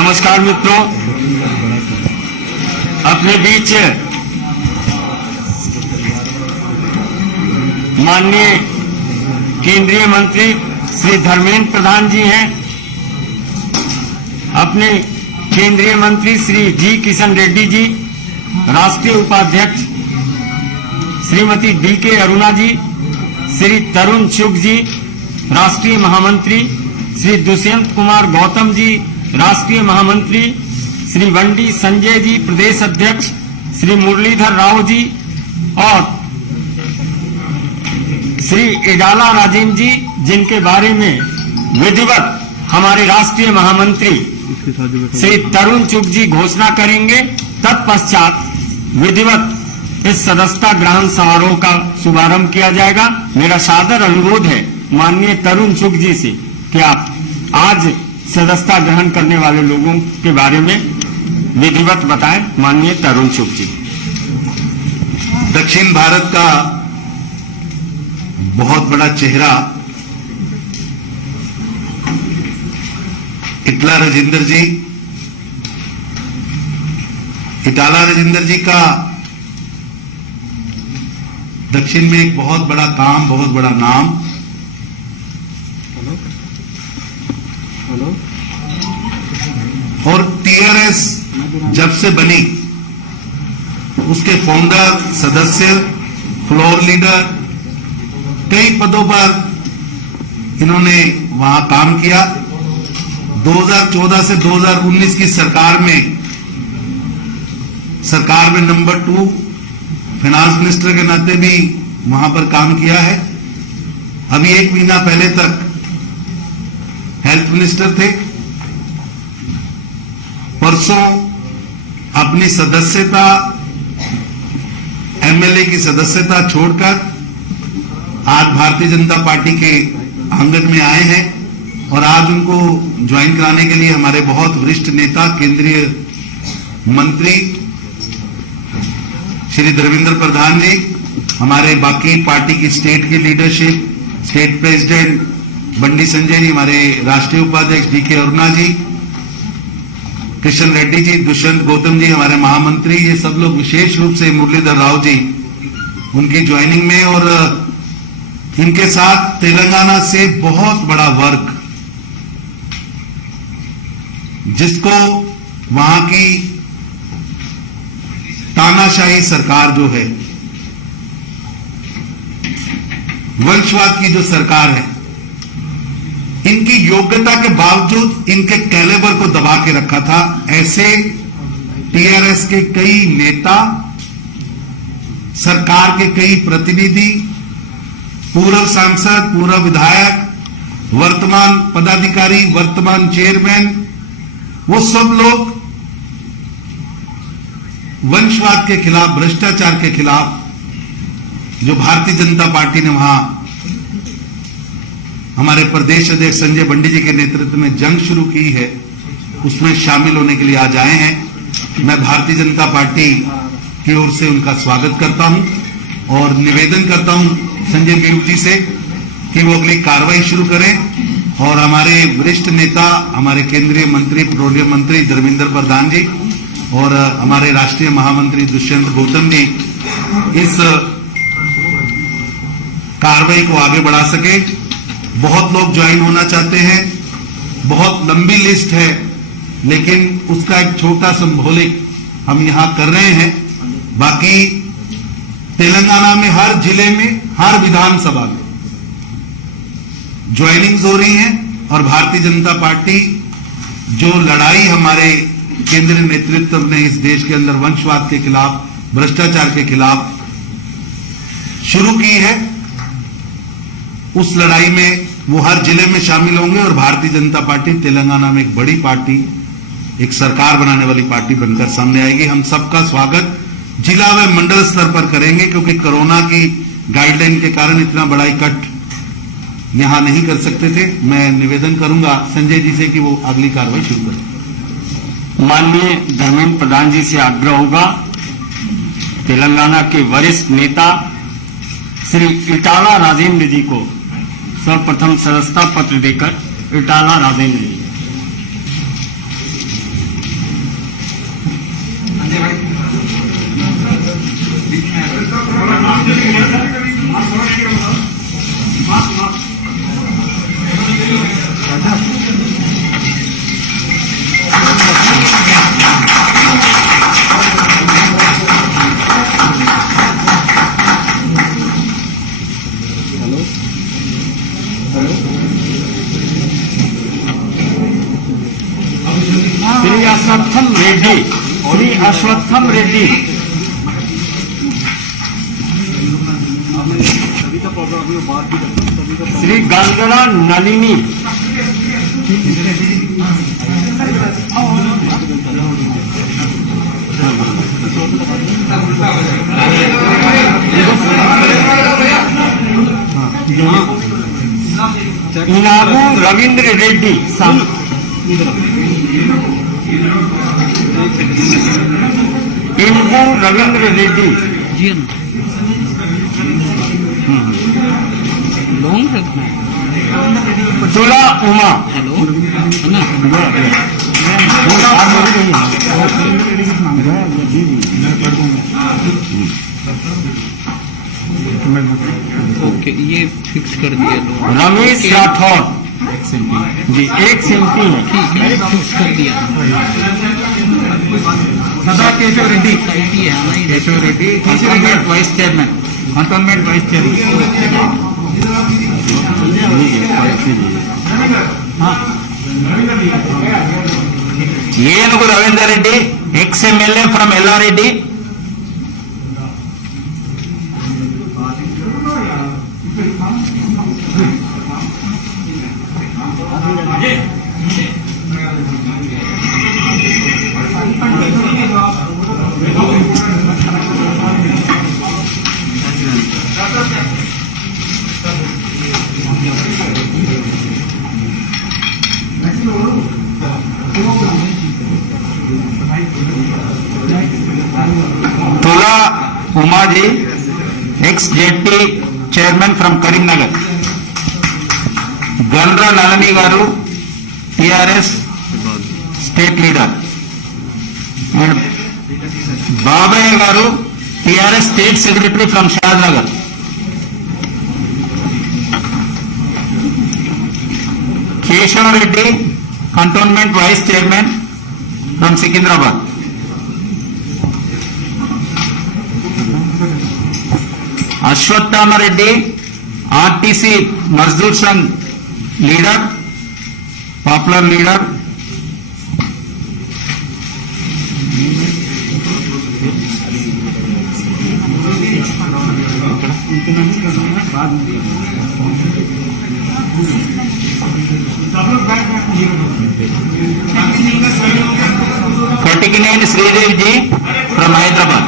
नमस्कार मित्रों, अपने बीच माननीय केंद्रीय मंत्री श्री धर्मेंद्र प्रधान जी हैं। अपने केंद्रीय मंत्री श्री जी किशन रेड्डी जी, राष्ट्रीय उपाध्यक्ष श्रीमती डी.के. अरुणा जी, श्री तरुण चुग जी, राष्ट्रीय महामंत्री श्री दुष्यंत कुमार गौतम जी, राष्ट्रीय महामंत्री श्री वंडी संजय जी, प्रदेश अध्यक्ष श्री मुरलीधर राव जी और श्री इडाला राजेंद्र जी, जिनके बारे में विधिवत हमारे राष्ट्रीय महामंत्री श्री तरुण चुग जी घोषणा करेंगे। तत्पश्चात विधिवत इस सदस्यता ग्रहण समारोह का शुभारंभ किया जाएगा। मेरा सादर अनुरोध है माननीय तरुण चुग जी से कि आप आज सदस्यता ग्रहण करने वाले लोगों के बारे में विधिवत बताएं। माननीय तरुण चुग जी। दक्षिण भारत का बहुत बड़ा चेहरा इटाला राजेंद्र जी का दक्षिण में एक बहुत बड़ा काम, बहुत बड़ा नाम। और टीआरएस जब से बनी उसके फाउंडर, सदस्य, फ्लोर लीडर, कई पदों पर इन्होंने वहां काम किया। 2014 से 2019 की सरकार में नंबर 2 फाइनेंस मिनिस्टर के नाते भी वहां पर काम किया है। अभी 1 महीना पहले तक हेल्थ मिनिस्टर थे। परसों अपनी सदस्यता, एमएलए की सदस्यता छोड़कर आज भारतीय जनता पार्टी के आंगन में आए हैं और आज उनको ज्वाइन कराने के लिए हमारे बहुत वरिष्ठ नेता, केंद्रीय मंत्री श्री धर्मेंद्र प्रधान जी, हमारे बाकी पार्टी की स्टेट की लीडरशिप, स्टेट प्रेसिडेंट बंडी संजय जी, हमारे राष्ट्रीय उपाध्यक्ष डी.के. अरुणा जी, किशन रेड्डी जी, दुष्यंत गौतम जी, हमारे महामंत्री, ये सब लोग, विशेष रूप से मुरलीधर राव जी, उनकी ज्वाइनिंग में, और इनके साथ तेलंगाना से बहुत बड़ा वर्ग, जिसको वहां की तानाशाही सरकार जो है, वंशवाद की जो सरकार है, इनकी योग्यता के बावजूद इनके कैलेबर को दबा के रखा था। ऐसे टीआरएस के कई नेता, सरकार के कई प्रतिनिधि, पूर्व सांसद, पूर्व विधायक, वर्तमान पदाधिकारी, वर्तमान चेयरमैन, वो सब लोग वंशवाद के खिलाफ, भ्रष्टाचार के खिलाफ जो भारतीय जनता पार्टी ने वहां हमारे प्रदेश अध्यक्ष संजय बंडी जी के नेतृत्व में जंग शुरू की है, उसमें शामिल होने के लिए आज आए हैं। मैं भारतीय जनता पार्टी की ओर से उनका स्वागत करता हूं और निवेदन करता हूं संजय बीरू जी से कि वो अगली कार्रवाई शुरू करें और हमारे वरिष्ठ नेता, हमारे केंद्रीय मंत्री, पेट्रोलियम मंत्री धर्मेंद्र प्रधान जी और हमारे राष्ट्रीय महामंत्री दुष्यंत गौतम जी इस कार्रवाई को आगे बढ़ा सके। बहुत लोग ज्वाइन होना चाहते हैं, बहुत लंबी लिस्ट है, लेकिन उसका एक छोटा सिंबॉलिक हम यहां कर रहे हैं। बाकी तेलंगाना में हर जिले में, हर विधानसभा में ज्वाइनिंग्स हो रही हैं और भारतीय जनता पार्टी जो लड़ाई हमारे केंद्रीय नेतृत्व ने इस देश के अंदर वंशवाद के खिलाफ, भ्रष्टाचार के खिलाफ शुरू की है, उस लड़ाई में वो हर जिले में शामिल होंगे और भारतीय जनता पार्टी तेलंगाना में एक बड़ी पार्टी, एक सरकार बनाने वाली पार्टी बनकर सामने आएगी। हम सबका स्वागत जिला व मंडल स्तर पर करेंगे, क्योंकि कोरोना की गाइडलाइन के कारण इतना बड़ा इकट्ठ यहां नहीं कर सकते थे। मैं निवेदन करूंगा संजय जी से कि वो अगली कार्रवाई शुरू करें। माननीय धर्मेंद्र प्रधान जी से आग्रह होगा तेलंगाना के वरिष्ठ नेता श्री इटाला राजेंद्र जी को सर्वप्रथम सदस्यता पत्र देकर। इटाला राजेंद्र जी। श्री अश्वत्थम रेड्डी, श्री अश्वत्थम रेड्डी, श्री गंगला नलिनी, इनागू रविंद्र रेड्डी, इनगू रविंद्र रेड्डी, तुला उमा, ओके, ये फिक्स कर दिया तो रमेश राठौर जी, एक सिम्पी है, फिक्स कर दिया। सदा केशव रेड्डी, आईटी है हमारी Keshav Reddy cantonment vice chairman, cantonment vice chairman. Enugu Ravinder Reddy, ex MLA from Yellareddy. Tula Umaji, ex JT chairman from Karimnagar. Gandra Nalini garu, TRS state leader. and Babaiah garu, TRS state secretary from Shahnagar. Keshav Reddy, cantonment vice chairman from Secunderabad. Ashwathama Reddy, RTC Mazdoor Sangh leader, popular leader. Katikineni Sridev ji from Hyderabad.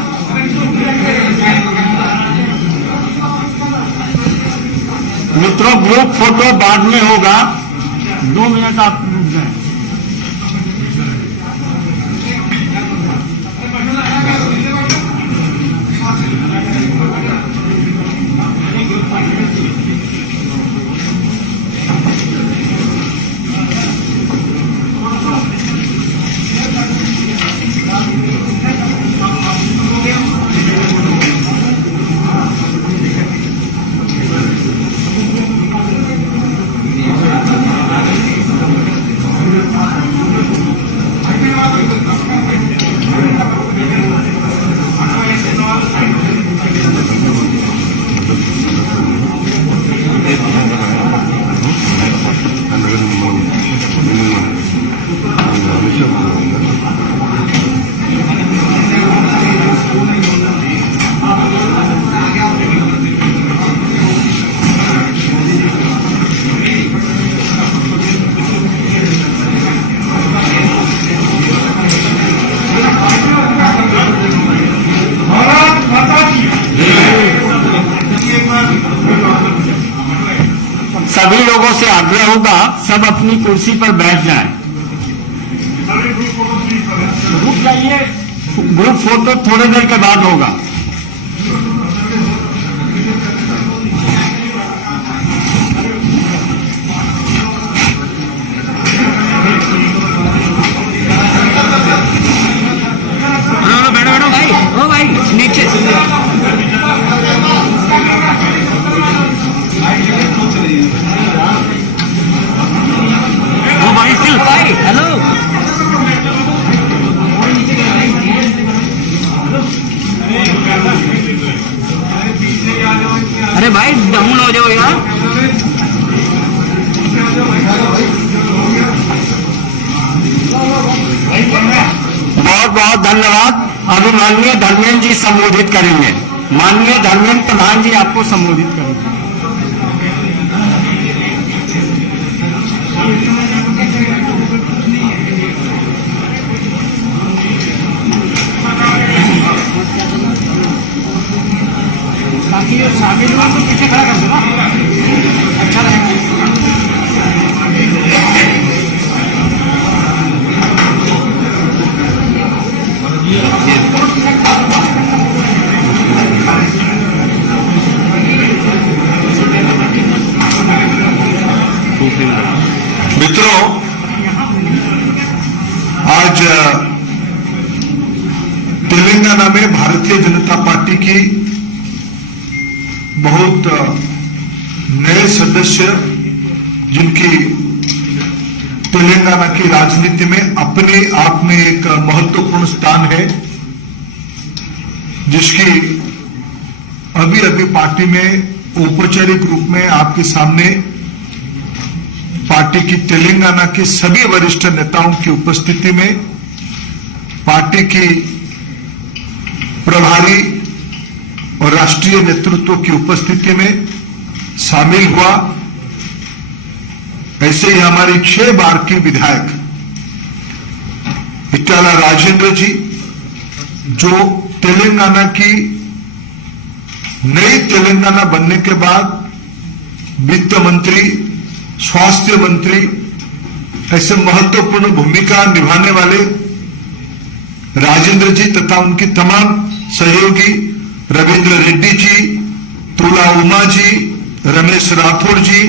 मित्रों, group photo बाद में होगा, 2 मिनट आप रुक जाएं। सभी लोगों से आग्रह होगा, सब अपनी कुर्सी पर बैठ जाएं। रुक जाइए, ग्रुप फोटो थोड़ी देर के बाद होगा। बैठो भाई, ओ भाई नीचे भाई, हेलो बहुत धन्यवाद। अभी माननीय धर्मेंद्र जी संबोधित करेंगे। माननीय धर्मेंद्र प्रधान जी आपको संबोधित करेंगे। बाकी जो शामिल हुआ तो पीछे खड़ा कर दो ना, अच्छा रहेगा। मित्रों, आज तेलंगाना में भारतीय जनता पार्टी की बहुत नए सदस्य, जिनकी तेलंगाना की राजनीति में अपने आप में एक महत्वपूर्ण स्थान है, जिसकी अभी अभी पार्टी में औपचारिक रूप में आपके सामने पार्टी की तेलंगाना के सभी वरिष्ठ नेताओं की उपस्थिति में, पार्टी की प्रभारी और राष्ट्रीय नेतृत्व की उपस्थिति में शामिल हुआ। ऐसे ही हमारी 6 बार की विधायक इटाला राजेंद्र जी, जो तेलंगाना की नई तेलंगाना बनने के बाद वित्त मंत्री, स्वास्थ्य मंत्री ऐसे महत्वपूर्ण भूमिका निभाने वाले राजेंद्र जी तथा उनकी तमाम सहयोगी रविंद्र रेड्डी जी, तुला उमा जी, रमेश राठौड़ जी,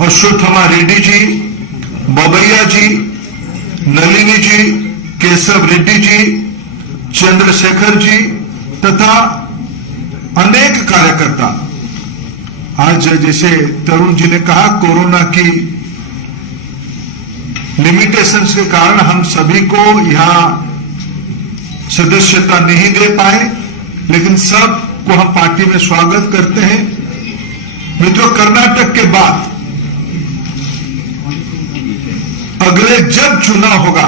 अश्वत्थमा रेड्डी जी, बबैया जी, नलिनी जी, केशव रेड्डी जी, चंद्रशेखर जी तथा अनेक कार्यकर्ता। आज जैसे तरुण जी ने कहा, कोरोना की लिमिटेशंस के कारण हम सभी को यहां सदस्यता नहीं दे पाए, लेकिन सबको हम पार्टी में स्वागत करते हैं। मित्रों, कर्नाटक के बाद अगले जब चुनाव होगा,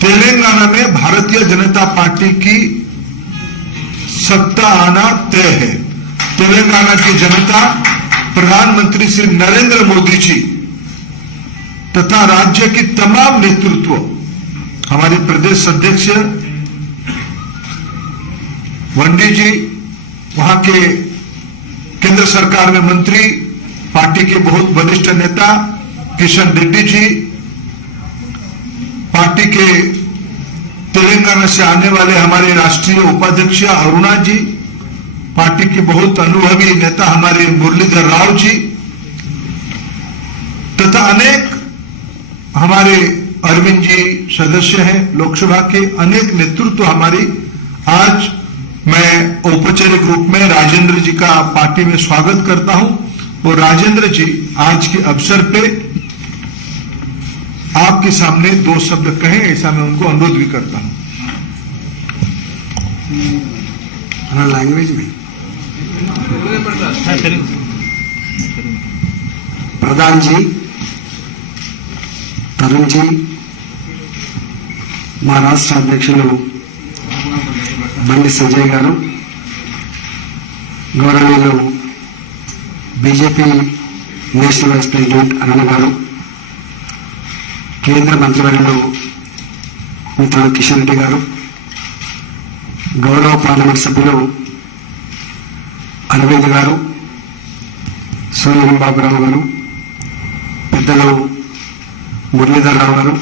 तेलंगाना में भारतीय जनता पार्टी की सत्ता आना तय है। तेलंगाना की जनता प्रधानमंत्री श्री नरेंद्र मोदी जी तथा राज्य की तमाम नेतृत्व, हमारे प्रदेश अध्यक्ष वंडी जी, वहां के केंद्र सरकार में मंत्री, पार्टी के बहुत वरिष्ठ नेता किशन रेड्डी जी, पार्टी के तेलंगाना से आने वाले हमारे राष्ट्रीय उपाध्यक्ष अरुणा जी, पार्टी के बहुत अनुभवी नेता हमारे मुरलीधर राव जी तथा अनेक हमारे अरविंद जी सदस्य हैं लोकसभा के, अनेक नेतृत्व हमारी। आज मैं औपचारिक रूप में राजेंद्र जी का पार्टी में स्वागत करता हूं और राजेंद्र जी आज के अवसर पे आपके सामने 2 शब्द कहें, ऐसा मैं उनको अनुरोध भी करता हूं। लैंग्वेज में प्रधान जी, तरुण जी, మా రాష్ట్ర అధ్యక్షులు బండి సంజయ్ గారు, గౌరవనీయులు బీజేపీ నేషనల్ వైస్ ప్రెసిడెంట్ అరుణ గారు, కేంద్ర మంత్రివర్యులు మిత్రులు కిషన్ రెడ్డి గారు, గౌరవ పార్లమెంట్ సభ్యులు అరవింద్ గారు, సోనియా బాబురావు గారు, పెద్దలు మురళీధర్ రావు గారు,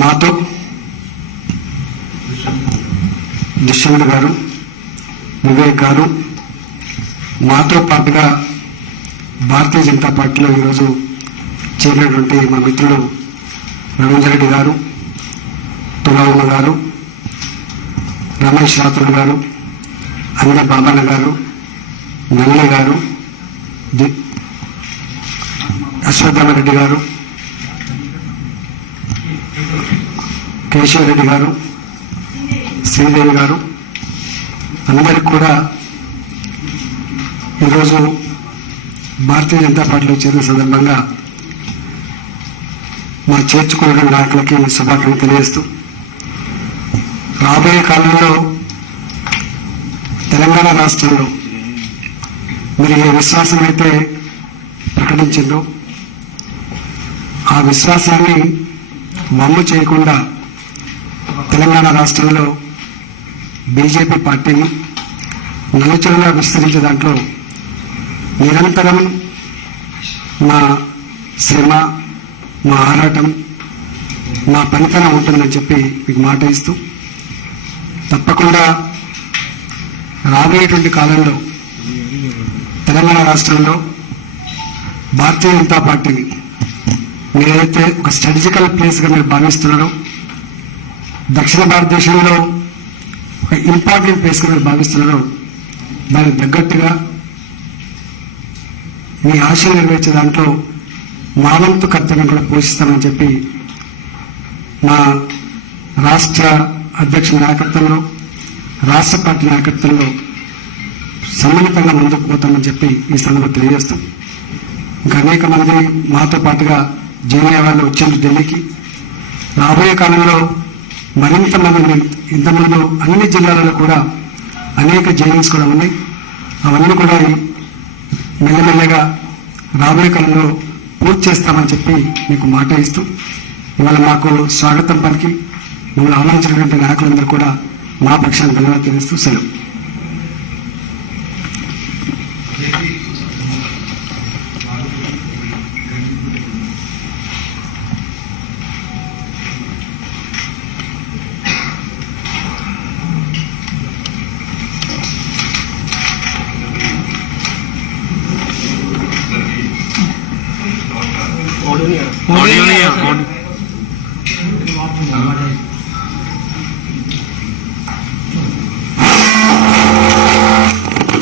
మాతో దుష్యంత్ గారు, వివేక్ గారు, మాతో పాటుగా భారతీయ జనతా పార్టీలో ఈరోజు చేరినటువంటి మా మిత్రులు రవీంద్ర రెడ్డి గారు, తులవమ్మ గారు, రమేష్ రాథోడ్ గారు, అంగ బాబన్న గారు, నల్లి గారు, అశ్వత్థామరెడ్డి గారు, కేశవరెడ్డి గారు, శ్రీదేవి గారు, అందరికీ కూడా ఈరోజు భారతీయ జనతా పార్టీలో చేరిన సందర్భంగా మా చేర్చుకున్న నాయకులకి శుభాకాంక్షలు తెలియజేస్తూ, రాబోయే కాలంలో తెలంగాణ రాష్ట్రంలో మీరు ఏ విశ్వాసం అయితే ప్రకటించిందో ఆ విశ్వాసాన్ని వమ్ము చేయకుండా తెలంగాణ రాష్ట్రంలో బీజేపీ పార్టీని నలుచరుగా విస్తరించే దాంట్లో నిరంతరం మా శ్రమ, మా ఆరాటం, మా పనితనం ఉంటుందని చెప్పి మీకు మాట ఇస్తూ, తప్పకుండా రాబోయేటువంటి కాలంలో తెలంగాణ రాష్ట్రంలో భారతీయ జనతా పార్టీని మీరైతే ఒక స్ట్రాటజికల్ ప్లేస్గా మీరు భావిస్తున్నారో, దక్షిణ భారతదేశంలో ఒక ఇంపార్టెంట్ ప్లేస్గా మీరు భావిస్తున్నారో, దానికి తగ్గట్టుగా మీ ఆశలు నెరవేర్చే దాంట్లో మా వంతు కర్తవ్యం కూడా పోషిస్తామని చెప్పి మా రాష్ట్ర అధ్యక్షుల నాయకత్వంలో, రాష్ట్ర పార్టీ నాయకత్వంలో సమ్మిళితంగా ముందుకు పోతామని చెప్పి ఈ సందర్భంగా తెలియజేస్తాం. ఇంకా అనేక మంది మాతో పాటుగా జాయిన్ అయ్యే వాళ్ళు వచ్చారు ఢిల్లీకి. రాబోయే కాలంలో మరింత మంది, ఇంతకుముందు అన్ని జిల్లాలలో కూడా అనేక జైనింగ్స్ కూడా ఉన్నాయి. అవన్నీ కూడా మెల్లమెల్లగా రాబోయే కాలంలో పూర్తి చేస్తామని చెప్పి మీకు మాట ఇస్తూ, ఇవాళ మాకు స్వాగతం పలికి మమ్మల్ని ఆహ్వానించినటువంటి నాయకులందరూ కూడా మా పక్షాన్ని ధన్యవాదాలు తెలుస్తూ సెలవు.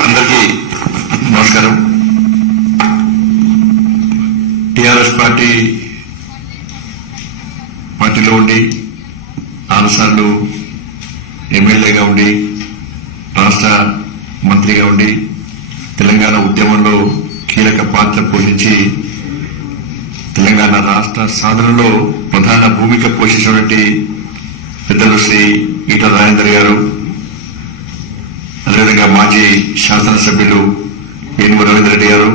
అందరికీ నమస్కారం. టిఆర్ఎస్ పార్టీలో ఉండి 4 సార్లు ఎమ్మెల్యేగా ఉండి రాష్ట్ర మంత్రిగా ఉండి తెలంగాణ ఉద్యమంలో కీలక పాత్ర పోషించి తెలంగాణ రాష్ట్ర సాధనలో ప్రధాన భూమిక పోషించినటువంటి పెద్దలు శ్రీ ఈటల రాజేందర్ గారు, అదేవిధంగా మాజీ శాసనసభ్యులు ఏనుగు రవీంద్ర రెడ్డి గారు,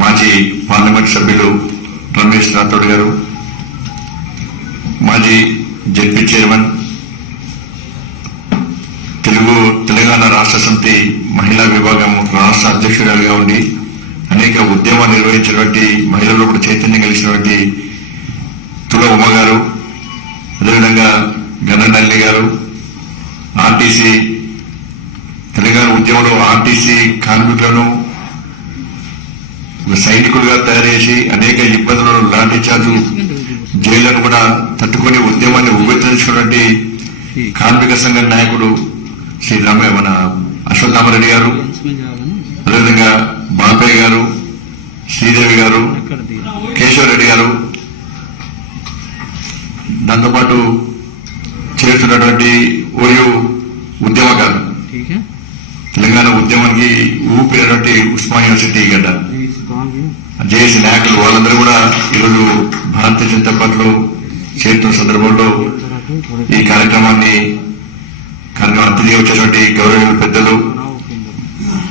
మాజీ పార్లమెంట్ సభ్యులు రమేష్ రాథోడ్ గారు, మాజీ జెడ్పీ చైర్మన్, తెలంగాణ రాష్ట్ర సమితి మహిళా విభాగం రాష్ట్ర అధ్యక్షురాలుగా ఉండి అనేక ఉద్యమాలు నిర్వహించినటువంటి, మహిళల్లో కూడా చైతన్యం కలిసినటువంటి తుల ఉమ్మ గారు, అదేవిధంగా గన్ననల్లి గారు, ఆర్టీసీ తెలంగాణ ఉద్యమంలో ఆర్టీసీ కార్మికులను ఒక సైనికులుగా తయారు చేసి అనేక ఇబ్బందులను, లాఠీ చార్జు, జైళ్లను కూడా తట్టుకుని ఉద్యమాన్ని ఉవ్వెత్తించుకున్నటువంటి కార్మిక సంఘ నాయకుడు శ్రీ మన అశ్వత్థామరెడ్డి గారు, అదేవిధంగా బాపయ్య గారు, శ్రీదేవి గారు, కేశవరెడ్డి గారు, దాంతోపాటు చేస్తున్నటువంటి ఓయూ ఉద్యమకారు, తెలంగాణ ఉద్యమానికి ఊపినటువంటి ఉస్మాన్ యూనివర్సిటీ గడ్డ జేఏసీ నాయకులు, వాళ్ళందరూ కూడా ఈరోజు భారతీయ జనతా పార్టీలో చేరుతున్న సందర్భంలో ఈ కార్యక్రమాన్ని అతిథిగా వచ్చేటువంటి గౌరవ పెద్దలు,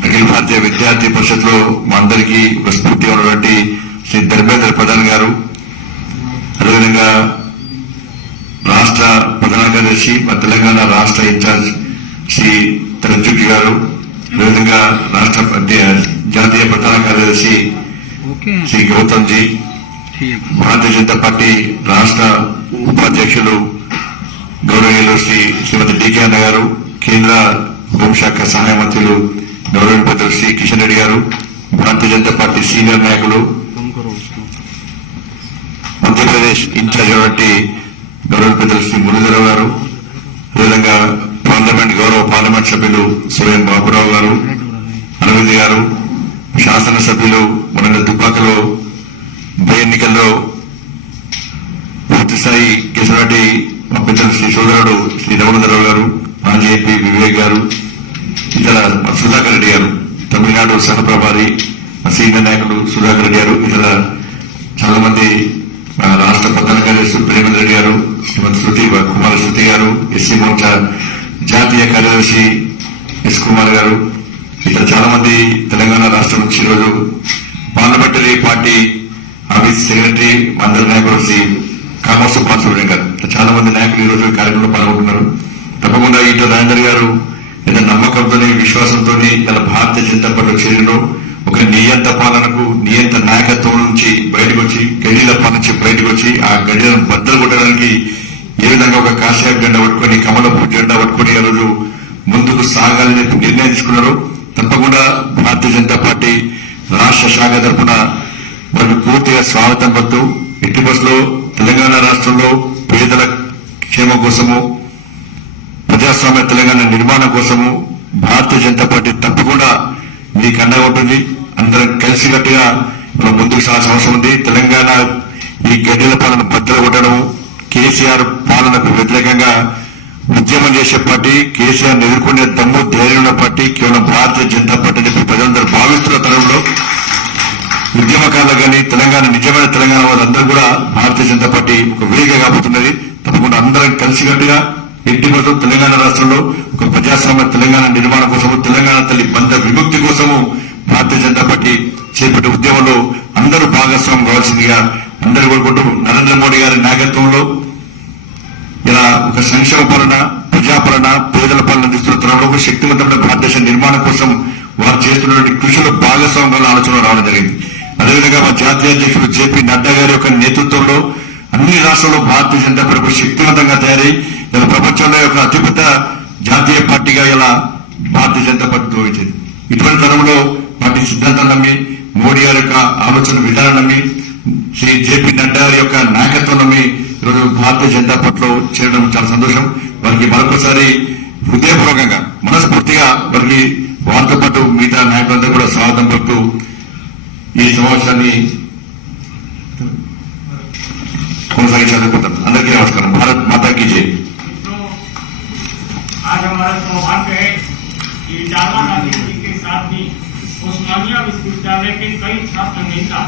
అఖిల భారతీయ విద్యార్థి పరిషత్లో మా అందరికీ ఒక స్ఫూర్తిగా ఉన్నటువంటి శ్రీ ధర్మేంద్ర ప్రధాన్ గారు, అదేవిధంగా రాష్ట్ర ప్రధాన కార్యదర్శి, మా తెలంగాణ రాష్ట్ర ఇన్ఛార్జ్ శ్రీ తరంచుకి గారు, అదేవిధంగా రాష్ట్ర జాతీయ ప్రధాన కార్యదర్శి శ్రీ గౌతమ్ జీ, భారతీయ జనతా పార్టీ రాష్ట్ర ఉపాధ్యక్షులు గౌరవనీయులు శ్రీమతి డికే అన్న గారు, కేంద్ర హోంశాఖ సహాయ మంత్రులు గౌరవ పెద్దలు శ్రీ కిషన్ రెడ్డి గారు, భారతీయ జనతా పార్టీ సీనియర్ నాయకులు, మధ్యప్రదేశ్ ఇన్ఛార్జ్ అయినటువంటి గౌరవ పెద్దలు శ్రీ మురళీధరరావు గారు, అదేవిధంగా గౌరవ పార్లమెంట్ సభ్యులు సోయం బాబురావు గారు, అరవింద్ గారు, శాసనసభ్యులు మన దుబ్బాకలో ఉప ఎన్నికల్లో పూర్తిస్థాయి గెలిచినటువంటి మా పెద్దలు శ్రీ సోదరుడు శ్రీ రమణధరరావు గారు, మాజీ ఎంపీ వివేక్ గారు, ఇతర సుధాకర్ రెడ్డి గారు, తమిళనాడు సహప్రభారి సీనియర్ నాయకులు సుధాకర్ రెడ్డి గారు, ఇతర చాలా మంది రాష్ట్ర నాగేశ్వరి గారు, శ్రీమతి కుమార శృతి గారు, ఎస్సీ మోర్చా జాతీయ కార్యదర్శి ఎస్ కుమార్ గారు, ఇతర చాలా మంది తెలంగాణ రాష్ట్రం నుంచి ఈరోజు పార్లమెంటరీ పార్టీ ఆఫీస్ సెక్రటరీ మండల నాయకుడు శ్రీ కామర్స్ బాలసుబ్రహ్మణ్యం గారు, చాలా మంది నాయకులు ఈరోజు ఈ కార్యక్రమంలో పాల్గొంటున్నారు. తప్పకుండా ఈటల రాజేందర్ గారు ఏదో నమ్మకంతో విశ్వాసంతో ఇలా భారతీయ జనతా పార్టీ చేరిలో ఒక నియంత పాలనకు నియంత నాయకత్వం నుంచి బయటకు వచ్చి గడిల పాలన నుంచి బయటకు వచ్చి ఆ గడిలను బద్దలు కొట్టడానికి ఏ విధంగా ఒక కాషాయ జెండా పట్టుకొని కమలపు జెండా పట్టుకొని ఈ రోజు ముందుకు సాగాలని నిర్ణయం తీసుకున్నారు. తప్పకుండా భారతీయ జనతా పార్టీ రాష్ట్ర శాఖ తరఫున వారికి పూర్తిగా స్వాగతం పడుతూ ఎట్టి బస్సులో తెలంగాణ రాష్ట్రంలో పేదల క్షేమం కోసము ప్రజాస్వామ్య తెలంగాణ నిర్మాణం కోసము భారతీయ జనతా పార్టీ తప్పకుండా మీకు అండగా ఉంటుంది. అందరం కలిసికట్టుగా మనం ముందుకు సాగాల్సిన అవసరం ఉంది. తెలంగాణ ఈ గడ్డల పాలన బద్దలు కొట్టడం, కేసీఆర్ పాలనకు వ్యతిరేకంగా ఉద్యమం చేసే పార్టీ, కేసీఆర్ ఎదుర్కొనే దమ్ము ధైర్యం ఉన్న పార్టీ కేవలం భారతీయ జనతా పార్టీ అని ప్రజలందరూ భావిస్తున్న తరంలో ఉద్యమకారులు కానీ తెలంగాణ నిజమైన తెలంగాణ వాళ్ళందరూ కూడా భారతీయ జనతా పార్టీ ఒక వేదిక కాబోతున్నది. తప్పకుండా అందరం కలిసికట్టుగా ఇంటి కోసం తెలంగాణ రాష్ట్రంలో ఒక ప్రజాస్వామ్య తెలంగాణ నిర్మాణం కోసము, తెలంగాణ తల్లి బంధ విముక్తి కోసము భారతీయ జనతా పార్టీ చేపట్టే ఉద్యమంలో అందరూ భాగస్వామ్యం కావాల్సిందిగా అందరూ కోరుకుంటూ నరేంద్ర మోడీ గారి నాయకత్వంలో ఇలా ఒక సంక్షేమ పాలన, ప్రజాపాలన, పేదల పాలన అందిస్తున్న తరంలో ఒక శక్తివంతమైన భారతదేశ నిర్మాణం కోసం వారు చేస్తున్నటువంటి కృషిలో భాగస్వామ్యాల ఆలోచన రావడం జరిగింది. అదేవిధంగా మా జాతీయ అధ్యక్షుడు జేపీ నడ్డా గారి యొక్క నేతృత్వంలో అన్ని రాష్ట్రాల్లో భారతీయ జనతా పార్టీ శక్తివంతంగా తయారై ఇలా ప్రపంచంలో యొక్క అతిపెద్ద జాతీయ పార్టీగా ఇలా భారతీయ జనతా పార్టీ గౌరవించింది. ఇటువంటి తరంలో పార్టీ సిద్ధాంతాలు నమ్మి, మోడీ గారి యొక్క ఆలోచన విధానం నమ్మి, శ్రీ జేపీ నడ్డా గారి యొక్క నాయకత్వం నమ్మి ఈరోజు భారతీయ జనతా పార్టీలో చేరడం చాలా సంతోషం. వారికి మరొకసారి హృదయపూర్వకంగా మనస్ఫూర్తిగా వారికి వారితో పాటు మిగతా నాయకులందరూ కూడా స్వాగతం పలుకుతూ ఈ సమావేశాన్ని కొనసాగించాలనుకుంటాం. అందరికీ నమస్కారం. భారత్ మాతాకి జై. आज हमारा सौभाग्य है कि डाला गांधी जी के साथ भी उस्मानिया विश्वविद्यालय के कई छात्र नेता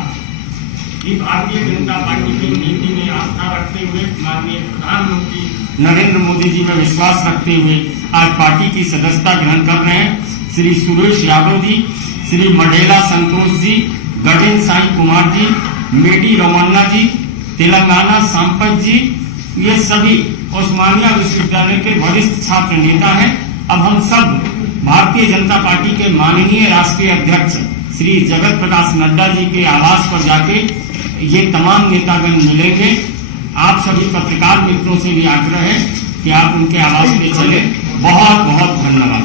ये भारतीय जनता पार्टी की नीति में आस्था रखते हुए माननीय प्रधानमंत्री नरेंद्र मोदी जी में विश्वास रखते हुए आज पार्टी की सदस्यता ग्रहण कर रहे हैं. श्री सुरेश यादव जी, श्री मडेला संतोष जी, गजेंद्र साई कुमार जी, मेडी रमन्ना जी, तेलंगाना संपत जी, ये सभी उस्मानिया विश्वविद्यालय के वरिष्ठ छात्र नेता हैं. अब हम सब भारतीय जनता पार्टी के माननीय राष्ट्रीय अध्यक्ष श्री जगत प्रकाश नड्डा जी के आवास पर जाके ये तमाम नेतागण मिलेंगे. आप सभी पत्रकार मित्रों से भी आग्रह है कि आप उनके आवास पे चले. बहुत बहुत धन्यवाद.